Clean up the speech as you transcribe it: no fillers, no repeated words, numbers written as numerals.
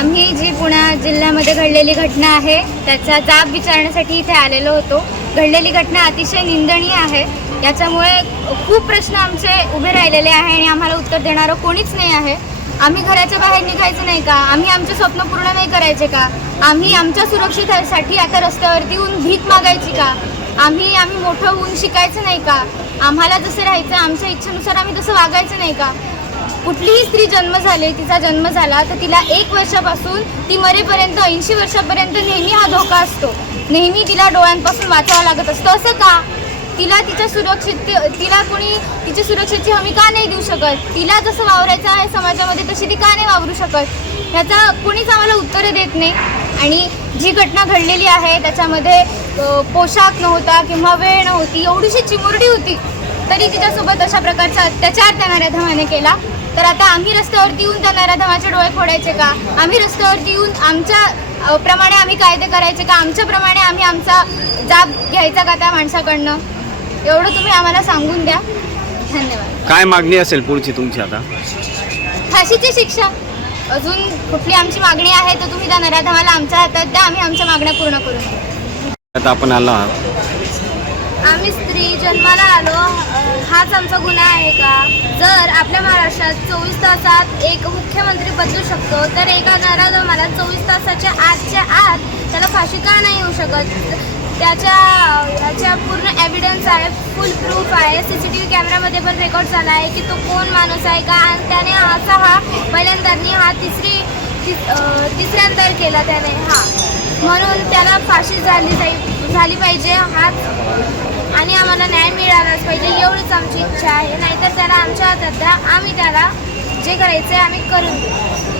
आम्ही जी पुणे जिल्ह्यामध्ये घडलेली घटना आहे त्याचा जाब विचारण्यासाठी इथे आलेलो होतो. घडलेली घटना अतिशय निंदनीय आहे. याच्यामुळे खूप प्रश्न आमचे उभे राहिलेले आहे आणि आम्हाला उत्तर देणारं कोणीच नाही आहे. आम्ही घराच्या बाहेर निघायचं नाही का? आम्ही आमचे स्वप्न पूर्ण नाही करायचे का? आम्ही आमच्या सुरक्षिततेसाठी आता रस्त्यावरती येऊन भीक मागायची का? आम्ही मोठं होऊन शिकायचं नाही का? आम्हाला जसं राहायचं आमच्या इच्छेनुसार आम्ही तसं वागायचं नाही का? कुठलीही स्त्री तिचा जन्म झाला तर तिला 1 वर्षापासून ती मरेपर्यंत 80 वर्षापर्यंत नेहमी हा धोका असतो. नेहमी तिला डोळ्यांपासून वाचावं लागत असतं. असं का? तिला कोणी तिच्या सुरक्षेची हमी का नाही देऊ शकत? तिला जसं वावरायचं आहे समाजामध्ये तशी ती का नाही वावरू शकत? ह्याचा कोणीच आम्हाला उत्तरं देत नाही. आणि जी घटना घडलेली आहे त्याच्यामध्ये पोशाख नव्हता किंवा वेळ नव्हती, एवढीशी चिमुरडी होती तरी तिच्यासोबत अशा प्रकारचा अत्याचार त्या नराधमाने केला. तर आता आम्ही रस्त्यावरती येऊन त्या नराधमाचे डोळे फोडायचे का? आम्ही रस्त्यावरती येऊन आमच्या प्रमाणे आम्ही कायदे करायचे का? आमच्याप्रमाणे आम्ही आमचा जाब घ्यायचा का त्या माणसाकडनं? एवढं तुम्ही आम्हाला सांगून द्या. धन्यवाद. काय मागणी असेल पुढची तुमची आता? फाशीची शिक्षा. अजून कुठली आमची मागणी आहे तर तुम्ही त्या नराधमाला आमच्या हातात द्या, आम्ही आमच्या मागण्या पूर्ण करू. आता आपण आलो आम्ही स्त्री जन्माला आलो हाच आमचा गुन्हा आहे का? जर आपल्या महाराष्ट्रात 24 तासात एक मुख्यमंत्री बदलू शकतो तर एका नराधमाला 24 तासाच्या आत त्याला फाशी का नाही येऊ शकत? त्याच्या पूर्ण एव्हिडन्स आहे, फुल प्रूफ आहे. CCTV कॅमेरामध्ये पण रेकॉर्ड झाला आहे की तो कोण माणूस आहे का? आणि त्याने पहिल्यांदा तिसऱ्यांदा केला त्याने म्हणून त्याला फाशी झाली पाहिजे आणि आम्हाला न्याय मिळालाच पाहिजे एवढीच आमची इच्छा आहे. नाहीतर त्याला आमच्या हातात द्या, आम्ही त्याला जे करायचं आहे आम्ही करून देऊ.